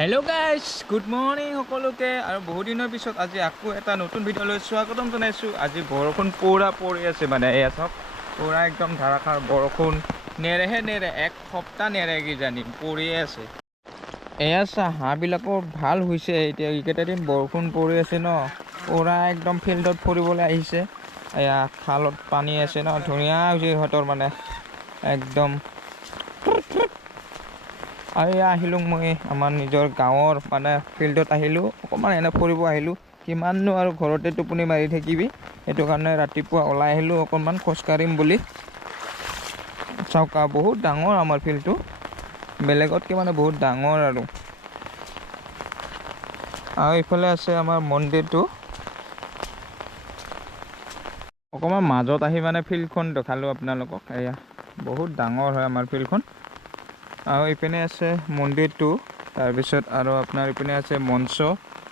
Hello' guys, good morning সকলোকে। আৰু বহু দিনৰ পিছত আজি আকৌ এটা নতুন ভিডিঅ'লৈ স্বাগতম জনাইছোঁ। আজি বৰষুণ পুৰা পৰি আছে, মানে এয়া চাওক, পুৰা একদম ধাৰাসাৰ বৰষুণ। নেৰে এক সপ্তাহ নেৰে কিজানি পৰিয়ে আছে। এয়া চাহ, হাঁহবিলাকৰ ভাল হৈছে এতিয়া। এইকেইটা দিন বৰষুণ পৰি আছে ন, পুৰা একদম ফিল্ডত ফুৰিবলৈ আহিছে। এয়া খালত পানী আছে ন, ধুনীয়া হৈছে সিহঁতৰ, মানে একদম। আৰু এয়া আহিলোঁ মই আমাৰ নিজৰ গাঁৱৰ মানে ফিল্ডত আহিলোঁ, অকণমান এনে ফুৰিব আহিলোঁ। কিমাননো আৰু ঘৰতে টোপনি মাৰি থাকিবি, সেইটো কাৰণে ৰাতিপুৱা ওলাই আহিলোঁ অকণমান খোজকাঢ়িম বুলি। চাওক, বহুত ডাঙৰ আমাৰ ফিল্ডটো, বেলেগতকৈ মানে বহুত ডাঙৰ। আৰু এইফালে আছে আমাৰ মন্দিৰটো। অকণমান মাজত আহি মানে ফিল্ডখন দেখালোঁ আপোনালোকক। এয়া বহুত ডাঙৰ হয় আমাৰ ফিল্ডখন। আৰু ইপিনে আছে মন্দিৰটো, তাৰপিছত আৰু আপোনাৰ ইপিনে আছে মঞ্চ,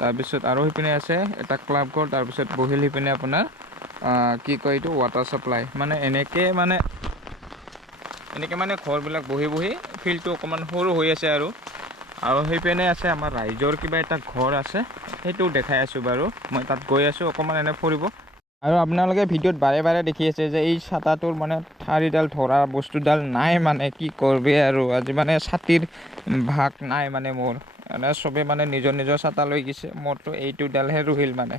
তাৰপিছত আৰু সিপিনে আছে এটা ক্লাব ঘৰ, তাৰপিছত বহিল সিপিনে আপোনাৰ কি কয় এইটো, ৱাটাৰ ছাপ্লাই। মানে এনেকৈ মানে ঘৰবিলাক বহি ফিল্ডটো অকণমান সৰু হৈ আছে। আৰু সেইপিনে আছে আমাৰ ৰাইজৰ কিবা এটা ঘৰ আছে, সেইটো দেখাই আছোঁ বাৰু। মই তাত গৈ আছোঁ অকণমান এনে ফুৰিব। আৰু আপোনালোকে ভিডিঅ'ত বাৰে দেখি আছে যে এই ছাতাটোৰ মানে ঠাৰিডাল ধৰা বস্তুডাল নাই, মানে কি কৰবি আৰু। আজি মানে ছাতিৰ ভাগ নাই মানে মোৰ, মানে চবে মানে নিজৰ ছাতা লৈ গৈছে, মোৰতো এইটোডালহে ৰহিল মানে।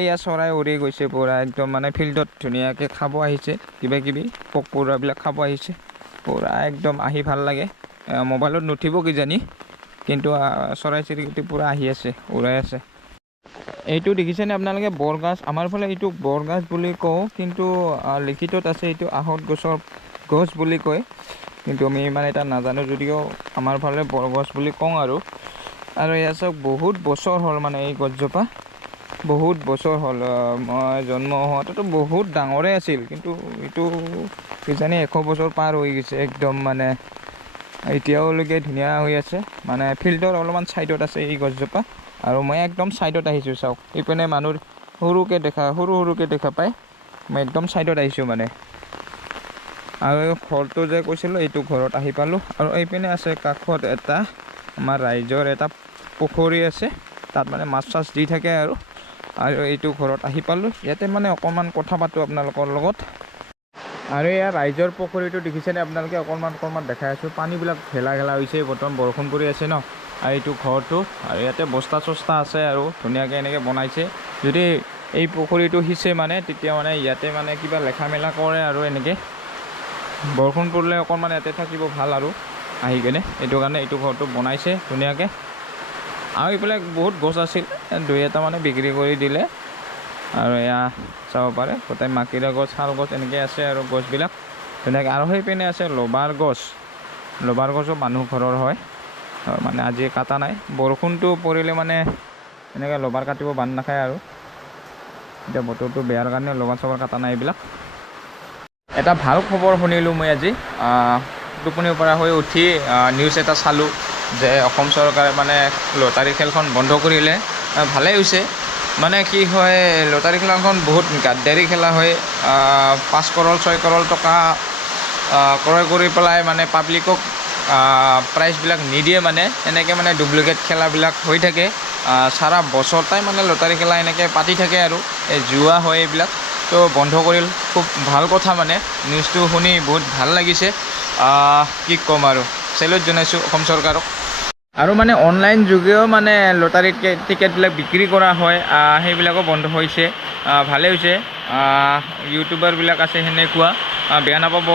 এয়া চৰাই উৰি গৈছে পুৰা একদম, মানে ফিল্ডত ধুনীয়াকৈ খাব আহিছে, কিবা কিবি পোক পৰুৱাবিলাক খাব আহিছে পুৰা একদম। আহি ভাল লাগে, মোবাইলত নুঠিব কিজানি, কিন্তু চৰাই চিৰিকটি পুৰা আহি আছে, উৰাই আছে। এইটো দেখিছেনে আপোনালোকে, বৰগাছ। আমাৰ ফালে এইটো বৰগাছ বুলি কওঁ, কিন্তু লিখিতত আছে এইটো আহঁত গছৰ গছ বুলি কয়। কিন্তু আমি ইমান এটা নাজানো যদিও আমাৰ ফালে বৰগছ বুলি কওঁ। আৰু এয়া চাওক, বহুত বছৰ হ'ল মানে এই গছজোপা, বহুত বছৰ হ'ল। মই জন্ম হোৱাটোতো বহুত ডাঙৰেই আছিল, কিন্তু এইটো কিজানি 100 বছৰ পাৰ হৈ গৈছে একদম। মানে এতিয়ালৈকে ধুনীয়া হৈ আছে, মানে ফিল্ডৰ অলপমান ছাইডত আছে এই গছজোপা। আৰু মই একদম ছাইডত আহিছোঁ, চাওক ইপিনে মানুহ সৰুকৈ দেখা পায়, মই একদম ছাইডত আহিছোঁ মানে। আৰু এই ঘৰটো যে কৈছিলোঁ, এইটো ঘৰত আহি পালোঁ। আৰু এইপিনে আছে কাষত এটা আমাৰ ৰাইজৰ এটা পুখুৰী আছে, তাত মানে মাছ চাছ দি থাকে। আৰু এইটো ঘৰত আহি পালোঁ, ইয়াতে মানে অকণমান কথা পাতোঁ আপোনালোকৰ লগত। আৰু এয়া ৰাইজৰ পুখুৰীটো দেখিছেনে আপোনালোকে, অকণমান দেখাই আছোঁ। পানীবিলাক ঘেলা হৈছে, বৰ্তমান বৰষুণ পৰি আছে ন। আৰু এইটো ঘৰটো, আৰু ইয়াতে বস্তা চস্তা আছে, আৰু ধুনীয়াকৈ এনেকৈ বনাইছে। যদি এই পুখুৰীটো সিঁচে মানে, তেতিয়া মানে ইয়াতে মানে কিবা লেখা মেলা কৰে। আৰু এনেকৈ বৰষুণ পৰিলে অকণমান ইয়াতে থাকিব ভাল আৰু আহি কিনে, এইটো কাৰণে এইটো ঘৰটো বনাইছে ধুনীয়াকৈ। আৰু এইফালে বহুত গছ আছিল, 2-এটা মানে বিক্ৰী কৰি দিলে। আৰু এয়া চাব পাৰে, গোটেই মাকিৰা গছ, শাল গছ এনেকৈ আছে আৰু গছবিলাক ধুনীয়াকৈ। আৰু সেইপিনে আছে লবাৰ গছো মানুহ ঘৰৰ হয়, মানে আজি কাটা নাই। বৰষুণটো পৰিলে মানে এনেকৈ লবাৰ কাটিব বান নাখায়। আৰু এতিয়া বতৰটো বেয়াৰ কাৰণে লবাৰ চবাৰ কাটা নাই এইবিলাক। এটা ভাল খবৰ শুনিলোঁ মই আজি, টোপনিৰ পৰা হৈ উঠি নিউজ এটা চালোঁ যে অসম চৰকাৰে মানে লটাৰী খেলখন বন্ধ কৰিলে। ভালেই হৈছে। মানে কি হয়, লটাৰী খেলাখন বহুত গাদ্দাৰী খেলা হয়। 5 কৰল 6 কৰল টকা ক্ৰয় কৰি পেলাই মানে পাব্লিকক প্ৰাইজবিলাক নিদিয়ে। মানে এনেকৈ মানে ডুপ্লিকেট খেলাবিলাক হৈ থাকে। সাৰা বছৰটাই মানে লটাৰী খেলা এনেকৈ পাতি থাকে, আৰু জুৱা হয় এইবিলাক। তো বন্ধ কৰিল, খুব ভাল কথা। মানে নিউজটো শুনি বহুত ভাল লাগিছে। কি ক'ম আৰু, চেলুট জনাইছোঁ অসম চৰকাৰক। আৰু মানে অনলাইন যোগেও মানে লটাৰী টিকেটবিলাক বিক্ৰী কৰা হয়, সেইবিলাকো বন্ধ হৈছে। ভালেই হৈছে। ইউটিউবাৰবিলাক আছে সেনেকুৱা, বেয়া নাপাব।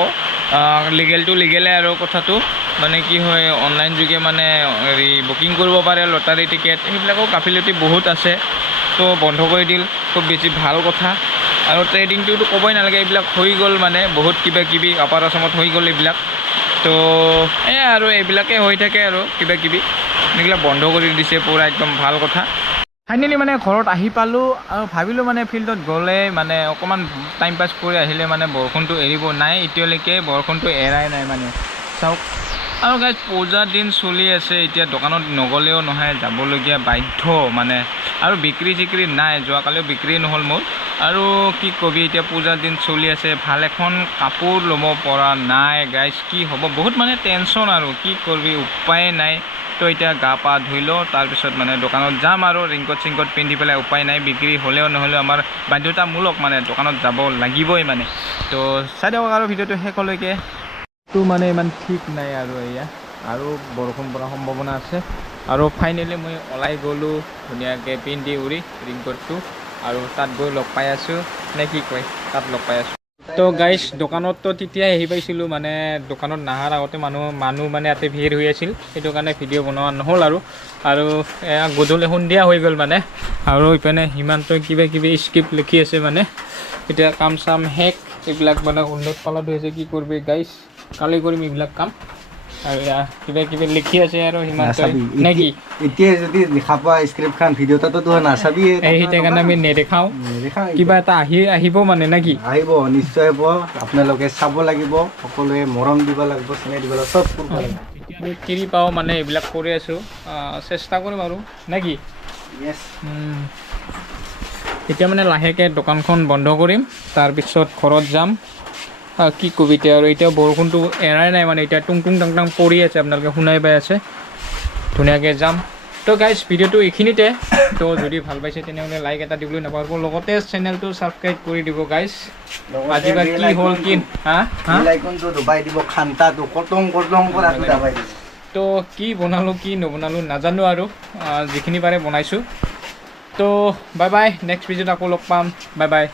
লিগেলটো লিগেলে, আৰু কথাটো মানে কি হয়, অনলাইন যোগে মানে বুকিং কৰিব পাৰে লটাৰী টিকেট, সেইবিলাকো গাফিলতি বহুত আছে। তো বন্ধ কৰি দিল, খুব বেছি ভাল কথা। আৰু ট্ৰেডিংটোতো ক'বই নালাগে, এইবিলাক হৈ গ'ল মানে বহুত কিবা কিবি আপাৰ আছামত হৈ গ'ল এইবিলাক। তো এয়া আৰু এইবিলাকে হৈ থাকে, আৰু কিবা কিবি এইবিলাক বন্ধ কৰি দিছে, পূৰা একদম ভাল কথা। ফাইনেলি মানে ঘৰত আহি পালোঁ, আৰু ভাবিলোঁ মানে ফিল্ডত গ'লে মানে অকণমান টাইম পাছ কৰি আহিলে মানে বৰষুণটো এৰিব। নাই, এতিয়ালৈকে বৰষুণটো এৰাই নাই। মানে চাওক, আৰু গাইজ পূজাৰ দিন চলি আছে এতিয়া দোকানত নগ'লেও নহয় যাবলগীয়া বাধ্য মানে আৰু বিক্ৰী চিক্ৰী নাই যোৱাকালিও বিক্ৰী নহ'ল মোৰ আৰু কি কবি এতিয়া পূজাৰ দিন চলি আছে ভাল এখন কাপোৰ ল'ব পৰা নাই গাইজ কি হ'ব বহুত মানে টেনশ্যন আৰু কি কৰিবি উপায় নাই তো এতিয়া গা পা ধুই লওঁ তাৰপিছত মানে দোকানত যাম আৰু ৰিংকট চিংকট পিন্ধি পেলাই উপায় নাই বিক্ৰী হ'লেও নহ'লেও আমাৰ বাধ্যতামূলক মানে দোকানত যাব লাগিবই মানে তো চাই দিয়ক আৰু ভিডিঅ'টো শেষলৈকে তো মানে ইমান ঠিক নাই আৰু এয়া আৰু বৰষুণ পৰাৰ সম্ভাৱনা আছে আৰু ফাইনেলি মই ওলাই গ'লোঁ ধুনীয়াকৈ পিন্ধি উৰি ৰিংকটটো আৰু তাত গৈ লগ পাই আছোঁ নে কি কয় তাত লগ পাই আছোঁ তো গাইজ দোকানততো তেতিয়াই আহি পাইছিলোঁ মানে দোকানত নহাৰ আগতে মানুহ মানে ইয়াতে ভিৰ হৈ আছিল সেইটো কাৰণে ভিডিঅ' বনোৱা নহ'ল আৰু এয়া গধূলি সন্ধিয়া হৈ গ'ল মানে আৰু ইপিনে হিমান্তই কিবা কিবি স্ক্ৰিপ্ট লিখি আছে মানে এতিয়া কাম চাম শেষ এইবিলাক মানে উন্নত পালত হৈছে কি কৰিবি গাইজ কালি কৰিম এইবিলাক কাম আৰু কিবা কিবি লিখি আছে আৰু হিমান্তই নে কি এতিয়া যদি দেখা পোৱা স্ক্ৰিপ্টখন ভিডিঅ' তাতো নাচাবি সেইকাৰণে আমি নেদেখাওঁ কিবা এটা আহিব মানে নে কি আহিব নিশ্চয় আহিব আপোনালোকে চাব লাগিব সকলোৱে মৰম দিব লাগিব চেনে দিব লাগিব চব কৰিব লাগিব আমি কিনি পাওঁ মানে এইবিলাক কৰি আছোঁ চেষ্টা কৰিম আৰু নে কি এতিয়া মানে লাহেকৈ দোকানখন বন্ধ কৰিম তাৰপিছত ঘৰত যাম কি কবি এতিয়া আৰু এতিয়া বৰষুণটো এৰাই নাই মানে এতিয়া টুং টুং টাং টাং পৰি আছে আপোনালোকে শুনাই পাই আছে ধুনীয়াকৈ যাম তো গাইজ ভিডিঅ'টো এইখিনিতে তো যদি ভাল পাইছে তেনেহ'লে লাইক এটা দিবলৈ নাপাহৰিব লগতে চেনেলটো ছাবস্ক্ৰাইব কৰি দিব গাইজ আজি বা কি হ'ল কি লাইকনটো দবাই দিব খান্তাটো কটং কটং কৰাটো দবাই দিব তো কি বনালোঁ কি নবনালোঁ নাজানো আৰু যিখিনি পাৰে বনাইছোঁ তো বাই বাই নেক্সট ভিডিঅ'ত আকৌ লগ পাম বাই বাই